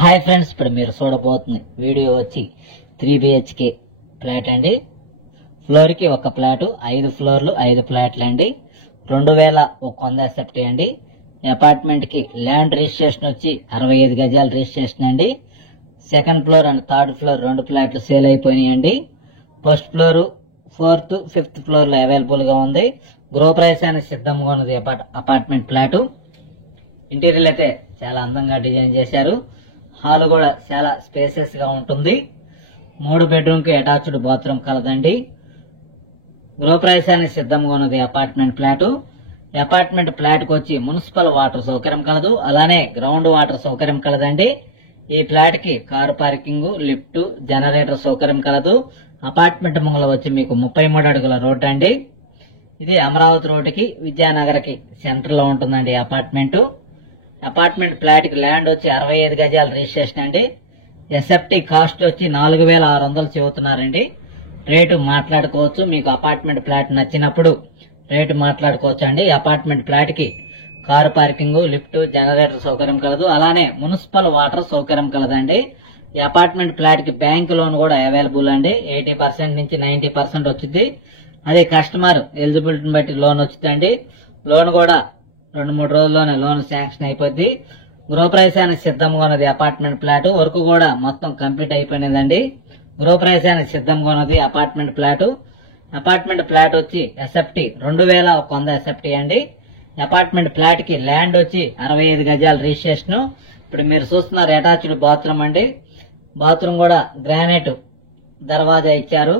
Hi friends, ఇప్పుడు మీరు చూడబోతుంది video వచ్చి 3 BHK ఫ్లాట్ అండి. ఫ్లోర్ కి ఒక ఫ్లాట్, 5 ఫ్లోర్లు 5 ఫ్లాట్లు అండి. 2100 ఎస్ఎఫ్టీ అండి. అపార్ట్మెంట్ కి ల్యాండ్ రిజిస్ట్రేషన్ వచ్చి 65 గజాల రిజిస్ట్రేషన్ అండి. Second floor and third floor 2 ఫ్లాట్లు సేల్ అయిపోయినాయండి. First floor, 4th, 5th floor లో అవైలబుల్ గా ఉంది. గృహప్రవేశానికి సిద్ధంగా ఉన్నది అపార్ట్మెంట్ ఫ్లాట్. ఇంటీరియర్ అయితే చాలా అందంగా డిజైన్ చేశారు. హాల్ కూడా చాలా స్పేసెస్ గా ఉంటుంది. 3 బెడ్రూమ్ కి అటాచ్డ్ బాత్రూమ్ కలదండి. గృహప్రవేశానికి సిద్ధంగా ఉన్నది అపార్ట్మెంట్ ఫ్లాట్. అపార్ట్మెంట్ ఫ్లాట్ కి వచ్చి మున్సిపల్ వాటర్ సౌకర్యం కలదు, అలానే గ్రౌండ్ వాటర్ సౌకర్యం కలదండి. ఈ ఫ్లాట్ కి కారు పార్కింగ్, లిఫ్ట్, జనరేటర్ సౌకర్యం కలదు. అపార్ట్మెంట్ ముంగల వచ్చి మీకు 33 అడుగుల రోడ్డు అండి. ఇది అమరావతి రోడ్డుకి, విద్యానగర్ కి సెంటర్ లో ఉంటుందండి అపార్ట్మెంట్. అపార్ట్మెంట్ ఫ్లాట్ కి ల్యాండ్ వచ్చి 65 గజాల రిజిస్ట్రేషన్ అండి. ఎస్ఎఫ్టీ కాస్ట్ వచ్చి 4600 చెబుతున్నారండి. రేటు మాట్లాడుకోవచ్చు. మీకు అపార్ట్మెంట్ ఫ్లాట్ నచ్చినప్పుడు రేటు మాట్లాడుకోవచ్చు అండి. అపార్ట్మెంట్ ఫ్లాట్ కి కారు పార్కింగ్, లిఫ్ట్, జనరేటర్ సౌకర్యం కలదు, అలానే మున్సిపల్ వాటర్ సౌకర్యం కలదండి. ఈ అపార్ట్మెంట్ ఫ్లాట్ కి బ్యాంక్ లోన్ కూడా అవైలబుల్ అండి. 80% నుంచి 90% వచ్చింది. అదే కస్టమర్ ఎలిజిబిలిటీని బట్టి లోన్ వచ్చిందండి. లోన్ కూడా 2-3 రోజుల్లోనే లోన్ శాంక్షన్ అయిపోద్ది. గృహప్రవేశానికి సిద్ధంగా ఉన్నది అపార్ట్మెంట్ ఫ్లాట్. వర్క్ కూడా మొత్తం కంప్లీట్ అయిపోయినదండి. గృహప్రవేశానికి సిద్ధంగా ఉన్నది అపార్ట్మెంట్ ఫ్లాట్. అపార్ట్మెంట్ ఫ్లాట్ వచ్చి ఎస్ఎఫ్టీ 2100 ఎస్ఎఫ్టీ అండి. అపార్ట్మెంట్ ఫ్లాట్ కి ల్యాండ్ వచ్చి 65 గజాల రిజిస్ట్రేషన్. ఇప్పుడు మీరు చూస్తున్నారు అటాచ్డ్ బాత్రూమ్ అండి. బాత్రూమ్ కూడా గ్రానైట్ దర్వాజా ఇచ్చారు.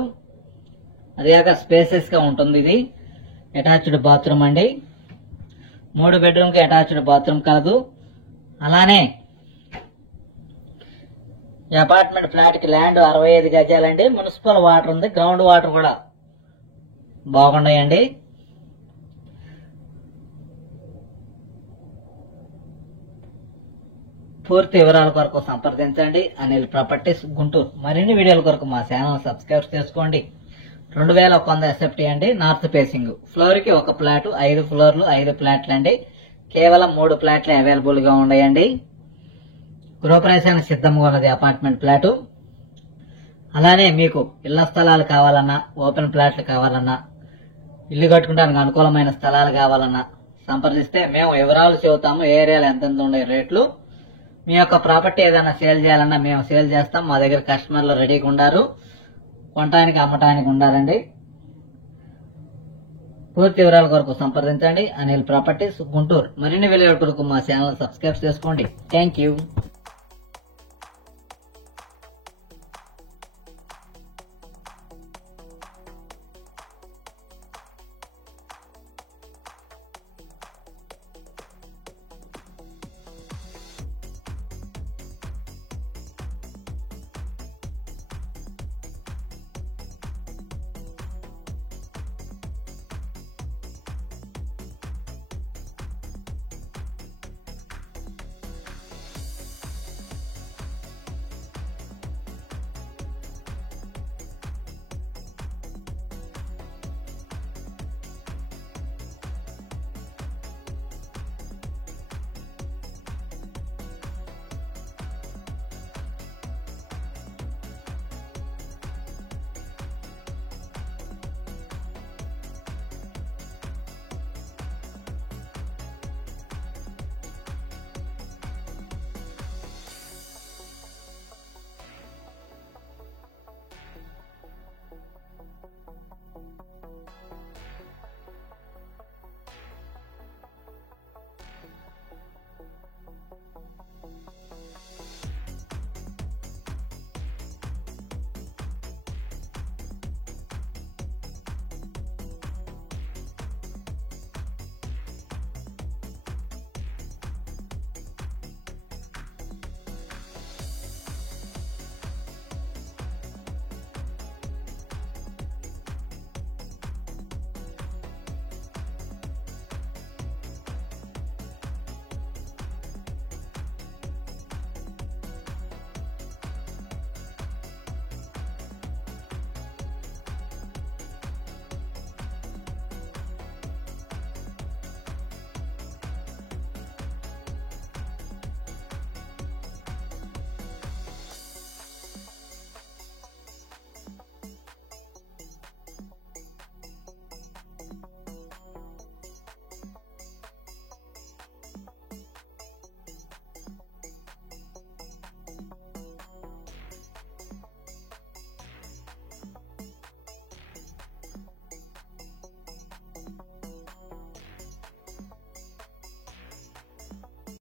అదిగాక స్పేసెస్ గా ఉంటుంది. ఇది అటాచ్డ్ బాత్రూమ్ అండి. 3 బెడ్రూమ్ కి అటాచ్డ్ బాత్రూమ్ కలదు. అలానే ఈ అపార్ట్మెంట్ ఫ్లాట్ కి ల్యాండ్ 65 గజాలండి. మున్సిపల్ వాటర్ ఉంది, గ్రౌండ్ వాటర్ కూడా బాగున్నాయండి. పూర్తి వివరాల కొరకు సంప్రదించండి అనిల్ ప్రాపర్టీస్ గుంటూరు. మరిన్ని వీడియోల కొరకు మా ఛానల్ సబ్స్క్రైబ్ చేసుకోండి. 2100 ఎస్ఎఫ్టీ అండి. North facing. ఫ్లోర్ కి ఒక ఫ్లాట్, 5 ఫ్లోర్లు 5 ఫ్లాట్లు అండి. కేవలం 3 ఫ్లాట్లే అవైలబుల్ గా ఉన్నాయండి. గృహప్రవేశానికి సిద్ధంగా ఉన్నది అపార్ట్మెంట్ ఫ్లాట్. అలానే మీకు ఇళ్ల స్థలాలు కావాలన్నా, ఓపెన్ ఫ్లాట్లు కావాలన్నా, ఇల్లు కట్టుకోవడానికి అనుకూలమైన స్థలాలు కావాలన్నా సంప్రదిస్తే మేము వివరాలు చెబుతాము. ఏ ఏరియాలో ఎంతెంత ఉండే రేట్లు. మీ యొక్క ప్రాపర్టీ ఏదైనా సేల్ చేయాలన్నా మేము సేల్ చేస్తాం. మా దగ్గర కస్టమర్లు రెడీగా ఉన్నారు. కొనడానికి అమ్మటానికి ఉండాలండి. పూర్తి వివరాల కొరకు సంప్రదించండి అనిల్ ప్రాపర్టీస్ గుంటూరు. మరిన్ని వీడియోల కొరకు మా ఛానల్ సబ్స్క్రైబ్ చేసుకోండి. Thank you.